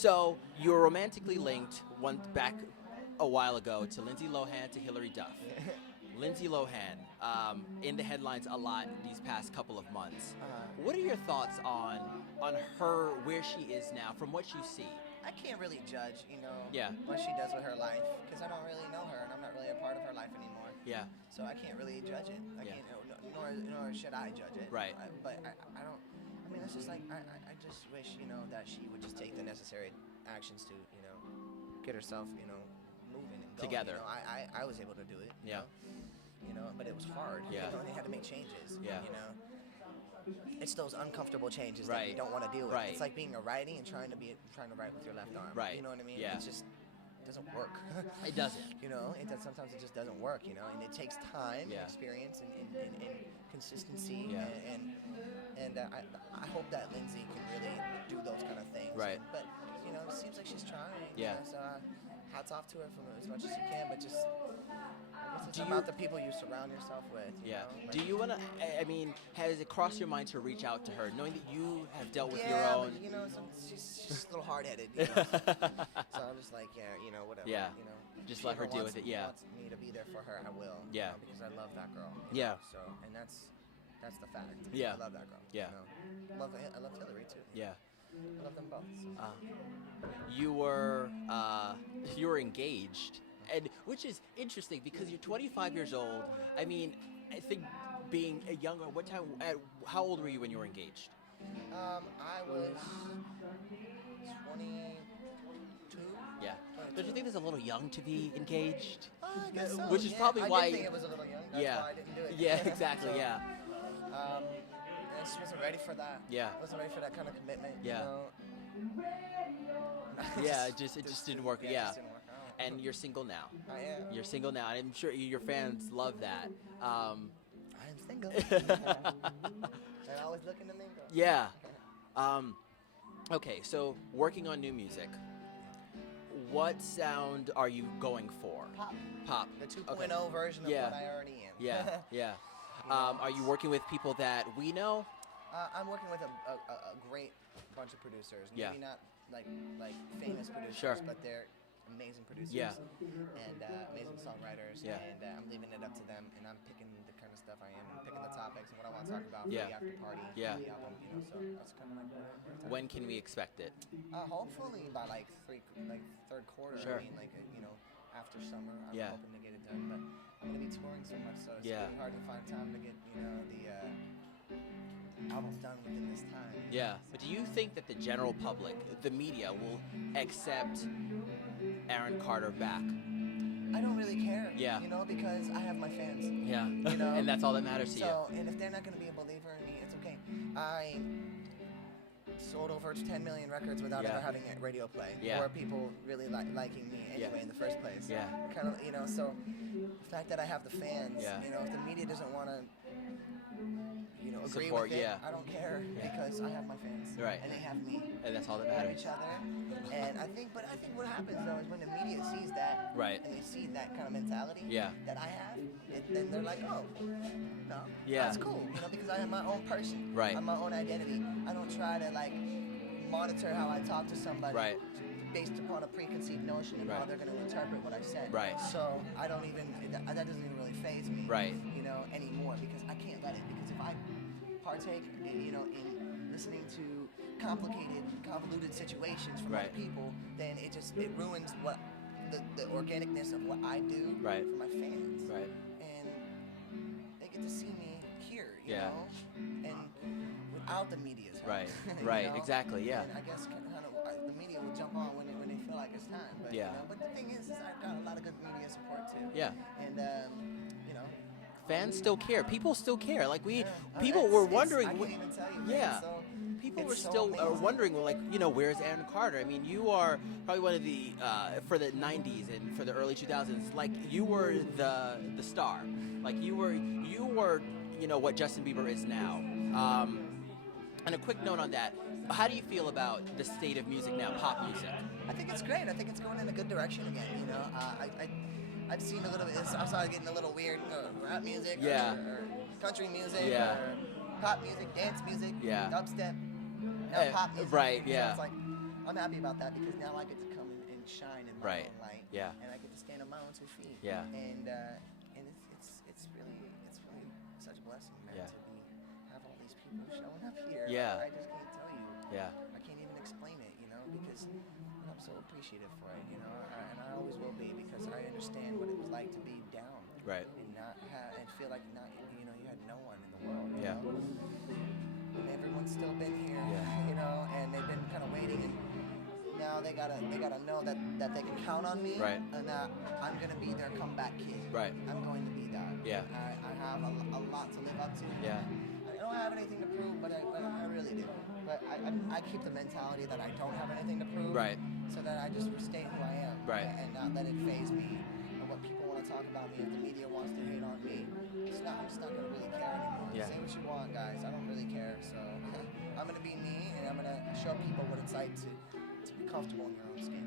So you were romantically linked back a while ago to Lindsay Lohan to Hilary Duff. Lindsay Lohan, in the headlines a lot these past couple of months. What are your thoughts on her, where she is now, from what you see? I can't really judge, Yeah. what she does with her life, because I don't really know her, and I'm not really a part of her life anymore. Yeah. So I can't really judge it. I Yeah. can't, nor should I judge it. Right. But I don't. I mean, it's just like I just wish, that she would just take the necessary actions to, get herself, moving and going. Together. I was able to do it. Yeah. But it was hard. Yeah. They had to make changes. Yeah. It's those uncomfortable changes that Right. you don't want to deal with. Right. It's like being a righty and trying to write with your left arm. Right. You know what I mean? Yeah. It's just doesn't work. It doesn't. Sometimes it just doesn't work. And it takes time, Yeah. and experience, and consistency. Yeah. And I hope that Lindsay can really do those kind of things. Right. But it seems like she's trying. Yeah. So hats off to her for as much as she can. But just I guess it's Do about you- the people you surround yourself with. Yeah. Like, Do you want to, I mean, has it crossed your mind to reach out to her, knowing that you have dealt with your yeah, own? but, she's a little hard-headed. So I'm just like, whatever. Yeah. If Just she let her ever deal wants- with it, yeah. Wants me to be there for her, I will. Yeah. Because I love that girl. Yeah. So, and that's the fact. Yeah. I love that girl. Yeah. I love Hillary too. Yeah. I love them both. You were engaged, and which is interesting because you're 25 years old. I mean, I think being a younger, how old were you when you were engaged? I was 22. Yeah. 22. Don't you think it's a little young to be engaged? I guess so. Which is yeah. probably I why. did think it was a little young. That's Yeah. why I didn't do it. Yeah, exactly. So, Yeah. I just wasn't ready for that. Yeah. Wasn't ready for that kind of commitment. Yeah. You know? Yeah, it just didn't work. Yeah. Yeah. It just didn't work out. And you're single now. I am. You're single now, and I'm sure your fans love that. I am single. And always looking to mingle. Yeah. Okay, so working on new music. What sound are you going for? Pop. Pop. The 2.0 Okay. version of Yeah. what I already am. Yeah, yeah. You know, Are you working with people that we know? I'm working with a great bunch of producers. Yeah. Maybe not like famous producers, Sure. but they're amazing producers. Yeah. And amazing songwriters. Yeah. And I'm leaving it up to them, and I'm picking the kind of stuff I am, and picking the topics and what I want to talk about for Yeah. the after party, Yeah. for the album. So that's kind of like what I'm When can we expect it? hopefully by third quarter. Sure. I mean, after summer, I'm Yeah. hoping to get it done. But I'm gonna be touring so much, so it's Yeah. really hard to find time to get the album done within this time. Yeah. But do you think that the general public, the media, will accept Aaron Carter back? I don't really care. Yeah. Because I have my fans. Yeah. know? And that's all that matters to So, and if they're not gonna be a believer in me, it's okay. I sold over 10 million records without Yeah. ever having a radio play, Yeah. or people really liking me anyway Yeah. in the first place. Yeah. Kind of, so the fact that I have the fans, Yeah. if the media doesn't want to, agree Support, with it, yeah. I don't care Yeah. because I have my fans, Right. and they have me. And that's all that We have matters. each other, and I think what happens though is when the media sees that, Right. and they see that kind of mentality, Yeah. that I have, then they're like, oh, no, Yeah. that's cool, because I am my own person, Right. I'm my own identity. I don't try to monitor how I talk to somebody, Right. based upon a preconceived notion of how Right. they're going to interpret what I said. Right. So I don't even that doesn't even really faze me, Right. Anymore, because I can't let it, because if I partake in listening to complicated, convoluted situations from Right. other people, then it ruins what the organicness of what I do Right. for my fans. Right. And they get to see me here, you Yeah. know, and without the media's help. Right. you Right. know? Exactly. Yeah. And I guess the media will jump on when they feel like it's time. But, Yeah. But the thing is I've got a lot of good media support too. Yeah. And Fans still care. People still care. Like yeah, people it's- were it's- wondering. I can't even tell you. Man. Yeah. So, People it's were so still amazing. wondering, where's Aaron Carter? I mean, you are probably one of the for the '90s and for the early 2000s. Like you were the star. Like you were what Justin Bieber is now. And a quick note on that: how do you feel about the state of music now, pop music? I think it's great. I think it's going in a good direction again. I've seen a little bit. I started getting a little weird. Rap music, Yeah. or country music, Yeah. or pop music, dance music, Yeah. dubstep, now pop music. right, So yeah. it's like I'm happy about that because now I get to come and shine in my Right. own light. Yeah. And I get to stand on my own 2 feet. Yeah. And it's really such a blessing, man, Yeah. to have all these people showing up here. Yeah. Like, I just can't tell you. Yeah. I can't even explain it, because I'm so appreciative for it, and I always will be because I understand what it was like to be down. Right. And not have and feel like not you had no one in the world. Yeah. And everyone's still been here. Yeah. And they've been kind of waiting, and now they gotta know that they can count on me. Right. And that I'm gonna be their comeback kid. Right. I'm going to be that. Yeah. I have a lot to live up to. Yeah. I don't have anything to prove, but I really do. But I keep the mentality that I don't have anything to prove. Right. So that I just stay who I am. Right. And not let it faze me. And what people want to talk about me, if the media wants to hate on me, I'm just not going to really care anymore. Yeah. Say what you want, guys. I don't really care. So I'm going to be me, and I'm going to show people what it's like to be comfortable in your own skin.